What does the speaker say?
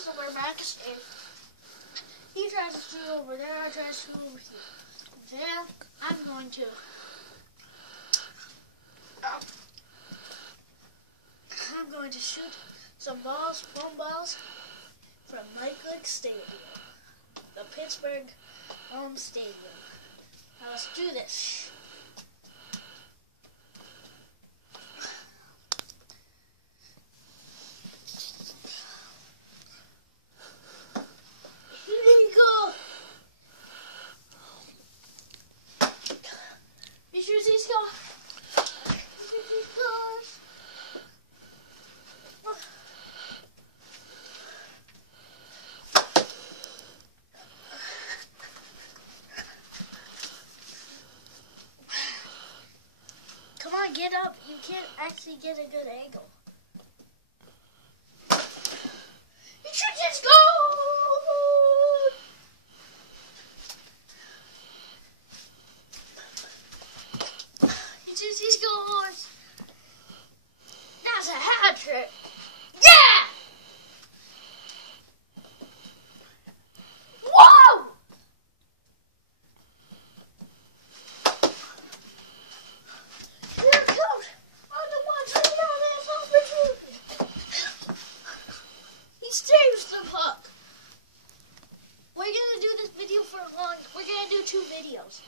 is where Max and he tries to shoot over there, I try to shoot over here. Then I'm going to shoot some balls, foam balls from Mike Glick Stadium, the Pittsburgh home stadium. Now let's do this. Be sure to see Scott. Come on, get up. You can't actually get a good angle. You should just go. He scores. That's a hat trick. Yeah! Whoa! Here it comes. On the one to the other. He saves the puck. We're gonna do this video for long. We're gonna do 2 videos.